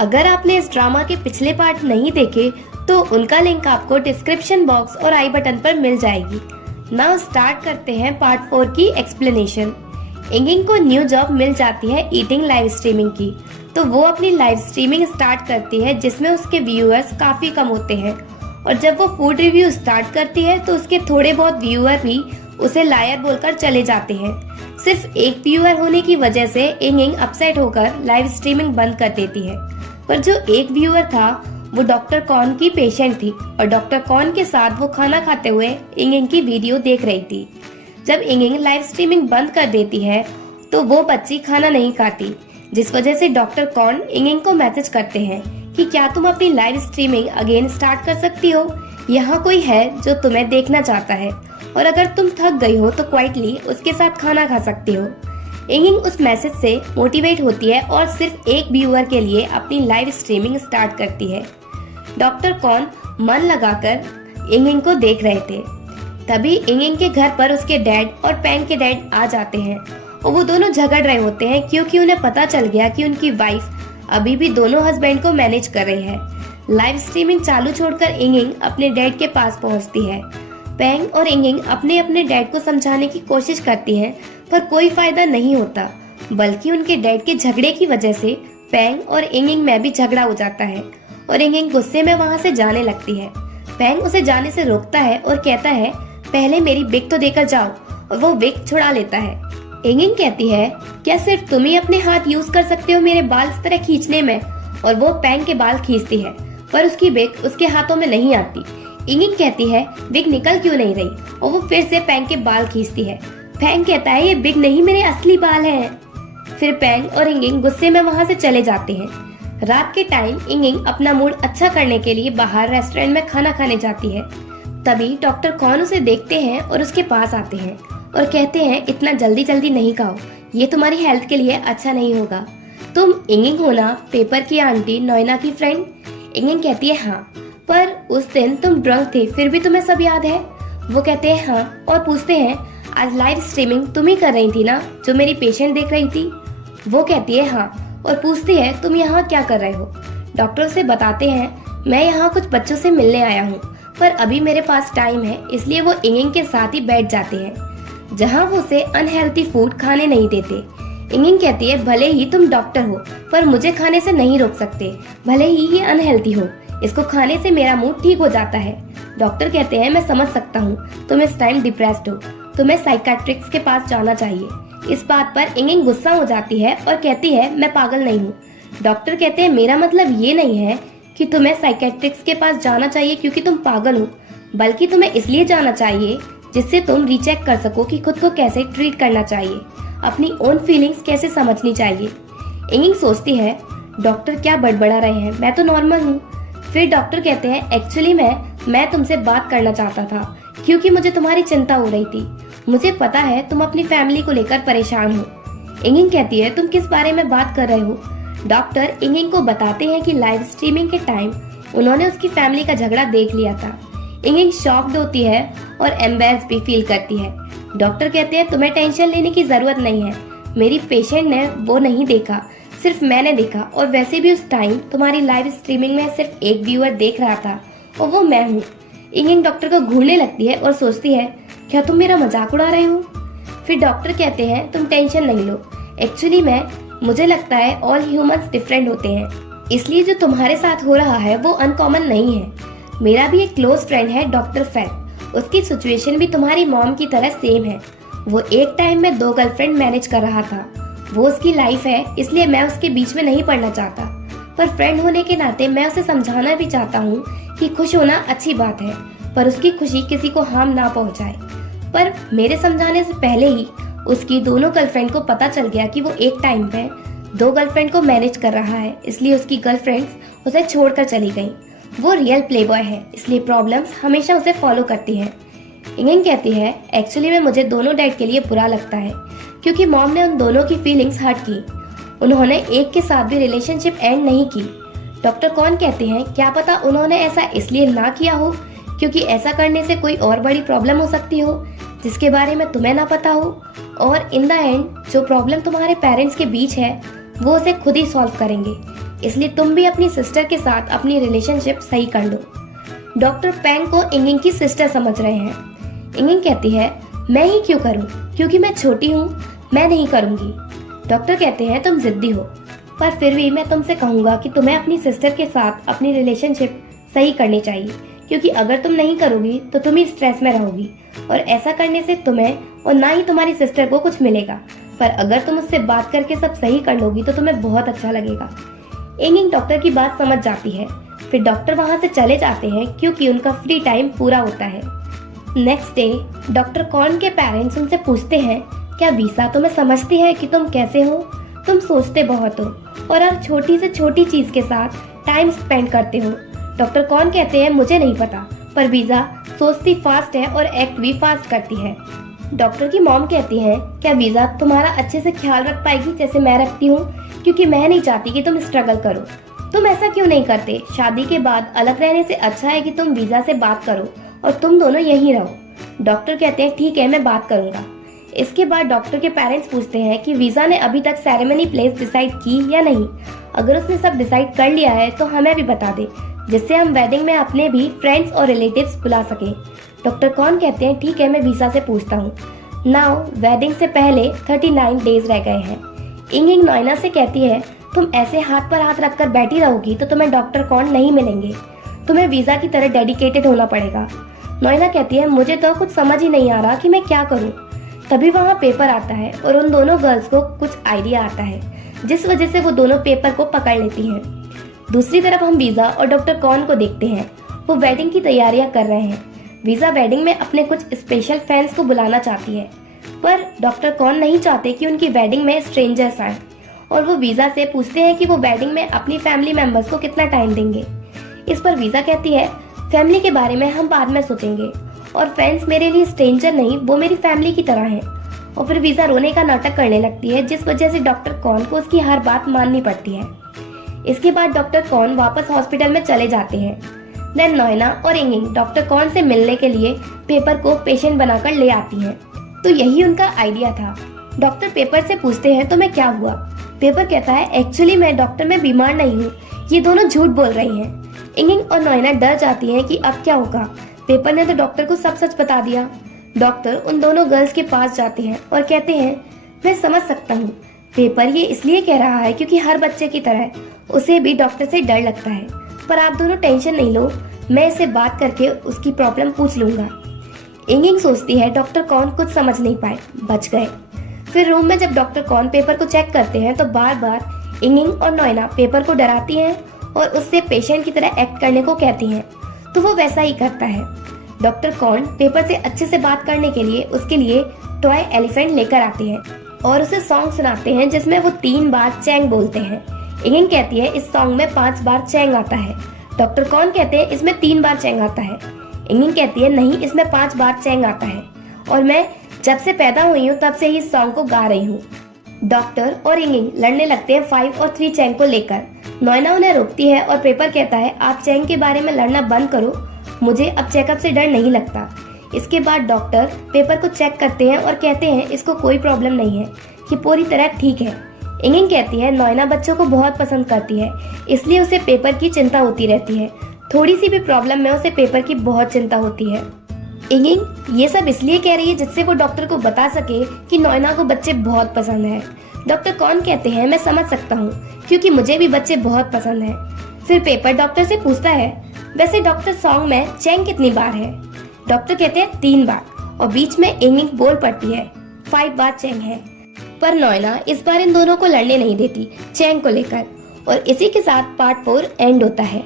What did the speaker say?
अगर आपने इस ड्रामा के पिछले पार्ट नहीं देखे तो उनका लिंक आपको डिस्क्रिप्शन बॉक्स और आई बटन पर मिल जाएगी। नाउ स्टार्ट करते हैं पार्ट 4 की एक्सप्लेनेशन। इंगिंग को न्यू जॉब मिल जाती है ईटिंग लाइव स्ट्रीमिंग की, तो वो अपनी लाइव स्ट्रीमिंग स्टार्ट करती है जिसमें उसके व्यूअर्स काफी कम होते हैं। और जब वो फूड रिव्यू स्टार्ट करती है तो उसके थोड़े बहुत व्यूअर भी उसे लायर बोलकर चले जाते हैं। सिर्फ एक व्यूअर होने की वजह से इंगिंग अपसेट होकर लाइव स्ट्रीमिंग बंद कर देती है। पर जो एक व्यूअर था वो डॉक्टर कॉन की पेशेंट थी और डॉक्टर कॉन के साथ वो खाना खाते हुए इंगिंग की वीडियो देख रही थी। जब इंगिंग लाइव स्ट्रीमिंग बंद कर देती है तो वो बच्ची खाना नहीं खाती, जिस वजह से डॉक्टर कॉन इंगिंग को मैसेज करते हैं कि क्या तुम अपनी लाइव स्ट्रीमिंग अगेन स्टार्ट कर सकती हो, यहाँ कोई है जो तुम्हें देखना चाहता है, और अगर तुम थक गई हो तो क्वाइटली उसके साथ खाना खा सकती हो। इंगिंग उस मैसेज से मोटिवेट होती है और सिर्फ एक व्यूअर के लिए अपनी लाइव स्ट्रीमिंग स्टार्ट करती है। डॉक्टर कॉन मन लगाकर इंगिंग को देख रहे थे। तभी इंगिंग के घर पर उसके डैड और पैंग के डैड आ जाते हैं और वो दोनों झगड़ रहे होते हैं क्योंकि उन्हें पता चल गया कि उनकी वाइफ अभी भी दोनों हस्बैंड को मैनेज कर रही है। लाइव स्ट्रीमिंग चालू छोड़कर इंगिंग अपने डैड के पास पहुंचती है। पैंग और इंगिंग अपने अपने डैड को समझाने की कोशिश करती हैं, पर कोई फायदा नहीं होता, बल्कि उनके डैड के झगड़े की वजह से पैंग और इंगिंग में भी झगड़ा हो जाता है और इंगिंग गुस्से में वहां से जाने लगती है। पैंग उसे जाने से रोकता है और कहता है पहले मेरी विग तो देकर जाओ, और वो विग छुड़ा लेता है। इंगिंग कहती है क्या सिर्फ तुम ही अपने हाथ यूज कर सकते हो मेरे बाल इस तरह खींचने में, और वो पैंग के बाल खींचती है पर उसकी विग उसके हाथों में नहीं आती। इंगिंग कहती है विग निकल क्यों नहीं रही, और वो फिर से पैंग के बाल खींचती है। पैंग कहता है ये विग नहीं मेरे असली बाल हैं। फिर पैंग और इंगिंग गुस्से में वहां से चले जाते हैं। रात के टाइम इंगिंग अपना मूड अच्छा करने के लिए बाहर रेस्टोरेंट में खाना खाने जाती है। तभी डॉक्टर कॉन उसे देखते हैं और उसके पास आते हैं और कहते हैं इतना जल्दी जल्दी नहीं खाओ, ये तुम्हारी हेल्थ के लिए अच्छा नहीं होगा। तुम इंगिंग हो ना, पेपर की आंटी नोएना की फ्रेंड? इंगिंग कहती है हाँ, पर उस दिन तुम ड्रंक थे फिर भी तुम्हें सब याद है? वो कहते हैं हाँ, और पूछते हैं आज लाइव स्ट्रीमिंग तुम ही कर रही थी ना जो मेरी पेशेंट देख रही थी? वो कहती है हाँ, और पूछती है तुम यहाँ क्या कर रहे हो? डॉक्टर से बताते हैं मैं यहाँ कुछ बच्चों से मिलने आया हूँ, पर अभी मेरे पास टाइम है, इसलिए वो इंगिंग के साथ ही बैठ जाते हैं जहाँ वो उसे अनहेल्थी फूड खाने नहीं देते। इंगिंग कहती है भले ही तुम डॉक्टर हो पर मुझे खाने से नहीं रोक सकते, भले ही ये अनहेल्थी हो, इसको खाने से मेरा मूड ठीक हो जाता है। डॉक्टर कहते हैं मैं समझ सकता हूँ तुम इस टाइम डिप्रेस्ड हो, तुम्हें साइकाट्रिस्ट के पास जाना चाहिए। इस बात पर इंगिंग गुस्सा हो जाती है और कहती है मैं पागल नहीं हूँ। डॉक्टर कहते हैं मेरा मतलब ये नहीं है कि तुम्हें साइकाट्रिस्ट के पास जाना चाहिए क्योंकि तुम पागल हो, बल्कि तुम्हें इसलिए जाना चाहिए जिससे तुम रीचेक कर सको कि खुद को कैसे ट्रीट करना चाहिए, अपनी ओन फीलिंग्स कैसे समझनी चाहिए। इंगिंग सोचती है डॉक्टर क्या बड़बड़ा रहे हैं, मैं तो नॉर्मल हूँ। फिर डॉक्टर कहते हैं एक्चुअली मैं तुमसे बात करना चाहता था क्योंकि मुझे तुम्हारी चिंता हो रही थी। मुझे पता है तुम अपनी फैमिली को लेकर परेशान हो। इंगिंग कहती है तुम किस बारे में बात कर रहे हो? डॉक्टर इंगिंग को बताते हैं कि लाइव स्ट्रीमिंग के टाइम उन्होंने उसकी फैमिली का झगड़ा देख लिया था। इंगिंग शॉक्ड होती है और एम्बैरेस भी फील करती है। डॉक्टर कहते हैं तुम्हें टेंशन लेने की जरूरत नहीं है, मेरी पेशेंट ने वो नहीं देखा, सिर्फ मैंने देखा, और वैसे भी उस टाइम तुम्हारी लाइव स्ट्रीमिंग में सिर्फ एक व्यूअर देख रहा था और वो मैं हूँ। इंगिंग डॉक्टर को घूरने लगती है और सोचती है क्या तुम मेरा मजाक उड़ा रहे हो? फिर डॉक्टर कहते हैं तुम टेंशन नहीं लो, एक्चुअली मुझे लगता है ऑल ह्यूमंस डिफरेंट होते हैं, इसलिए जो तुम्हारे साथ हो रहा है वो अनकॉमन नहीं है। मेरा भी एक क्लोज फ्रेंड है डॉक्टर फैन, उसकी सिचुएशन भी तुम्हारी मॉम की तरह सेम है। वो एक टाइम में 2 गर्लफ्रेंड मैनेज कर रहा था, वो उसकी लाइफ है इसलिए मैं उसके बीच में नहीं पड़ना चाहता, पर फ्रेंड होने के नाते मैं उसे समझाना भी चाहता हूँ कि खुश होना अच्छी बात है, पर उसकी खुशी किसी को हार्म ना पहुँचाए। पर मेरे समझाने से पहले ही उसकी दोनों गर्लफ्रेंड को पता चल गया कि वो एक टाइम पे 2 गर्लफ्रेंड को मैनेज कर रहा है, इसलिए उसकी गर्लफ्रेंड्स उसे छोड़कर चली गईं। वो रियल प्लेबॉय है, इसलिए प्रॉब्लम्स हमेशा उसे फॉलो करती हैं। इंगिंग कहती है एक्चुअली में मुझे दोनों डैड के लिए बुरा लगता है क्योंकि मॉम ने उन दोनों की फीलिंग्स हर्ट की, उन्होंने एक के साथ भी रिलेशनशिप एंड नहीं की। डॉक्टर कौन कहते हैं क्या पता उन्होंने ऐसा इसलिए ना किया हो क्योंकि ऐसा करने से कोई और बड़ी प्रॉब्लम हो सकती हो जिसके बारे में तुम्हें ना पता हो, और इन द एंड जो प्रॉब्लम तुम्हारे पेरेंट्स के बीच है वो उसे खुद ही सॉल्व करेंगे, इसलिए तुम भी अपनी सिस्टर के साथ अपनी रिलेशनशिप सही कर लो। डॉक्टर पेंग को इंगिंग की सिस्टर समझ रहे हैं। इंगिंग कहती है, मैं ही क्यों करूं, क्योंकि मैं छोटी हूं, मैं नहीं करूंगी। डॉक्टर कहते हैं, तुम जिद्दी हो, पर फिर भी मैं तुमसे कहूंगा कि तुम्हें अपनी सिस्टर के साथ अपनी रिलेशनशिप सही करनी चाहिए, क्योंकि अगर तुम नहीं करोगी तो तुम ही स्ट्रेस में रहोगी और ऐसा करने से तुम्हें और ना ही तुम्हारी सिस्टर को कुछ मिलेगा। पर अगर तुम उससे बात करके सब सही कर लोगी तो तुम्हें बहुत अच्छा लगेगा। इंगिंग डॉक्टर की बात समझ जाती है। फिर डॉक्टर वहां से चले जाते हैं क्योंकि उनका फ्री टाइम पूरा होता है। नेक्स्ट डे डॉक्टर कॉर्न के पेरेंट्स उनसे पूछते हैं, क्या वीसा तुम्हें समझती है कि तुम कैसे हो? तुम सोचते बहुत हो और हर छोटी से छोटी चीज के साथ टाइम स्पेंड करते हो। डॉक्टर कॉर्न कहते हैं, मुझे नहीं पता, पर वीजा सोचती फास्ट है और एक्ट भी फास्ट करती है। डॉक्टर की मॉम कहती है, क्या वीजा तुम्हारा अच्छे से ख्याल रख पाएगी जैसे मैं रखती हूँ? क्योंकि मैं नहीं चाहती कि तुम स्ट्रगल करो। तुम ऐसा क्यों नहीं करते? शादी के बाद अलग रहने से अच्छा है कि तुम वीजा से बात करो और तुम दोनों यहीं रहो। डॉक्टर कहते हैं, ठीक है, मैं बात करूंगा। इसके बाद डॉक्टर के पेरेंट्स पूछते हैं कि वीजा ने अभी तक सेरेमनी प्लेस डिसाइड की या नहीं। अगर उसने सब डिसाइड कर लिया है तो हमें भी बता दे, जिससे हम वेडिंग में अपने भी फ्रेंड्स और रिलेटिव्स बुला सकें। डॉक्टर कॉर्न कहते हैं, ठीक है, मैं वीसा से पूछता हूँ। नाउ वेडिंग से पहले 39 डेज रह गए हैं। इंगिंग नोएना से कहती है, तुम ऐसे हाथ पर हाथ रखकर बैठी रहोगी तो तुम्हें डॉक्टर कॉर्न नहीं मिलेंगे। तुम्हें वीजा की तरह डेडिकेटेड होना पड़ेगा। नोएना कहती है, मुझे तो कुछ समझ ही नहीं आ रहा कि मैं क्या करूं। तभी वहां पेपर आता है और उन दोनों गर्ल्स को कुछ आइडिया आता है, जिस वजह से वो दोनों पेपर को पकड़ लेती हैं। दूसरी तरफ हम वीजा और डॉक्टर कॉर्न को देखते हैं। वो वेडिंग की तैयारियां कर रहे हैं। वीजा वेडिंग में अपने कुछ स्पेशल फैंस को बुलाना चाहती है, पर डॉक्टर कॉर्न नहीं चाहते कि उनकी वेडिंग में स्ट्रेंजर्स आए और वो वीजा से पूछते हैं कि वो वेडिंग में अपनी फैमिली मेंबर्स को कितना टाइम देंगे। इस पर वीजा कहती है, फैमिली के बारे में हम बाद में सोचेंगे और फ्रेंड्स मेरे लिए स्ट्रेंजर नहीं, वो मेरी फैमिली की तरह हैं। और फिर वीजा रोने का नाटक करने लगती है, जिस वजह से डॉक्टर कॉर्न को उसकी हर बात माननी पड़ती है। इसके बाद डॉक्टर कॉर्न वापस हॉस्पिटल में चले जाते हैं। देन नोएना और इंगिंग डॉक्टर कॉर्न से मिलने के लिए पेपर को पेशेंट बनाकर ले आती हैं। तो यही उनका आइडिया था। डॉक्टर पेपर से पूछते हैं, तुम्हें क्या हुआ? पेपर कहता है, एक्चुअली मैं डॉक्टर, मैं बीमार नहीं हूँ। ये दोनों झूठ बोल रही हैं। इंगिंग और नोएना डर जाती हैं कि अब क्या होगा। पेपर ने तो डॉक्टर को सब सच बता दिया। डॉक्टर उन दोनों गर्ल्स के पास जाते हैं और कहते हैं, मैं समझ सकता हूँ, पेपर ये इसलिए कह रहा है क्योंकि हर बच्चे की तरह उसे भी डॉक्टर से डर लगता है, पर आप दोनों टेंशन नहीं लो, मैं इससे बात करके उसकी प्रॉब्लम पूछ लूंगा। इंगिंग सोचती है, डॉक्टर कॉर्न कुछ समझ नहीं पाए, बच गए। फिर रूम में जब डॉक्टर कॉर्न पेपर को चेक करते हैं तो बार बार इंगिंग और नोएना पेपर को डराती हैं और उससे पेशेंट की तरह एक्ट करने को कहती हैं, तो वो वैसा ही करता है। डॉक्टर कॉर्न पेपर से अच्छे से बात करने के लिए उसके लिए टॉय एलिफेंट लेकर आते हैं और उसे सॉन्ग सुनाते हैं जिसमें वो 3 बार चैंग बोलते हैं। इंगिंग कहती है, इस सॉन्ग में 5 बार चैंग आता है। डॉक्टर कॉर्न कहते हैं, इसमें 3 बार चैंग आता है। इंगिंग कहती है, नहीं, इसमें 5 बार चैंग आता है और मैं जब से पैदा हुई हूँ तब से ही इस सॉन्ग को गा रही हूँ। डॉक्टर और इंगिंग लड़ने लगते हैं 5 और 3 चैंग को लेकर। नोएना उन्हें रोकती है और पेपर कहता है, आप चैंग के बारे में लड़ना बंद करो, मुझे अब चेकअप से डर नहीं लगता। इसके बाद डॉक्टर पेपर को चेक करते हैं और कहते हैं, इसको कोई प्रॉब्लम नहीं है, ये पूरी तरह ठीक है। इंगिंग कहती है, नोएना बच्चों को बहुत पसंद करती है, इसलिए उसे पेपर की चिंता होती रहती है। थोड़ी सी भी प्रॉब्लम में उसे पेपर की बहुत चिंता होती है। इंगिंग ये सब इसलिए कह रही है जिससे वो डॉक्टर को बता सके कि नोएना को बच्चे बहुत पसंद हैं। डॉक्टर कॉर्न कहते हैं, मैं समझ सकता हूँ, क्योंकि मुझे भी बच्चे बहुत पसंद हैं। फिर पेपर डॉक्टर से पूछता है, वैसे डॉक्टर सॉन्ग में चैंग कितनी बार है? डॉक्टर कहते हैं 3 बार और बीच में इंगिंग बोल पड़ती है 5 बार चैंग है। पर नोएना इस बार इन दोनों को लड़ने नहीं देती चैंग को लेकर। और इसी के साथ पार्ट 4 एंड होता है।